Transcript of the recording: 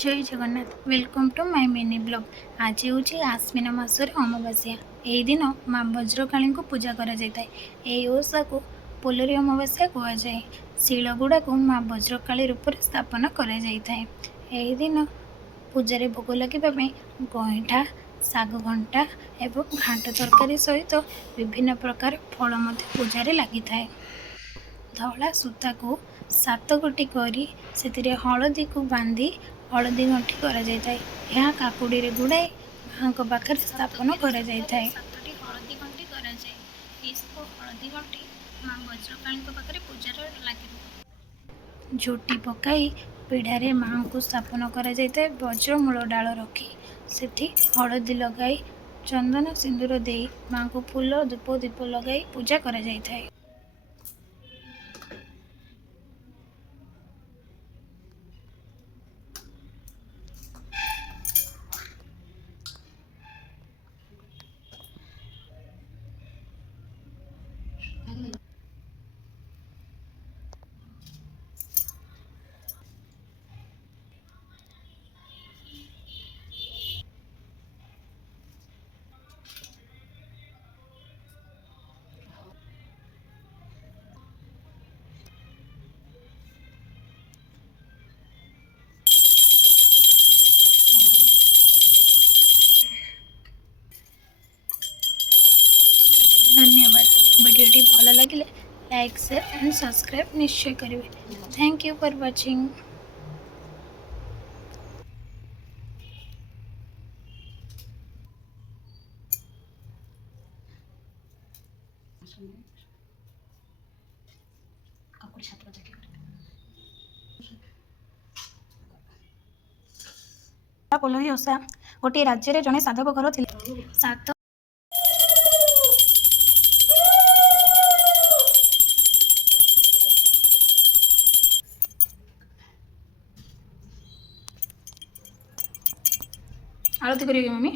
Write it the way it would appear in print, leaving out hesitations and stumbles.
जय Jagannath welcome to my mini blog. आज हूँ आश्विन मासर अमावास्या। यही दिन माँ वज्रकाली को पूजा करा जाए। यही ओषा को पोलरी अमावास्या कहुए। शिलगुड़ा को माँ वज्रकाली रूप से स्थापन करा जाए। यही दिन पूजा भोग लगे गईठा शाग घंटा एवं घाट तरकारी सहित विभिन्न प्रकार फल पूजा लगी था। धला सूता को 7 गोटी करी से हलदी को बांधी हलदी गंठी करा जाय थाए। यह काकुड़ी रे गुड़ाई माँ पाखे स्थापन करा जाय थाए। 7टी हलदी गंठी करा जाय। इसको हलदी गंठी माँ वज्रकाली पाखे पूजा लगे। झोटी पकाई पीढ़ारे माँ को स्थापन करा जाय थाए। वज्रमूल डाल रखी सेठी हलदी लगाई चंदन सिंदूर दे माँ को फूल धूप दीप लगाई पूजा करा जाय थाए। धन्यवाद। वीडियोटी भल लगे लाइक शेयर एंड सब्सक्राइब निश्चय करेंगे। Thank you for watching. पोलरी ओषा गोटे राज्य में जड़े साधक घर थे। सात आरती करिए मम्मी।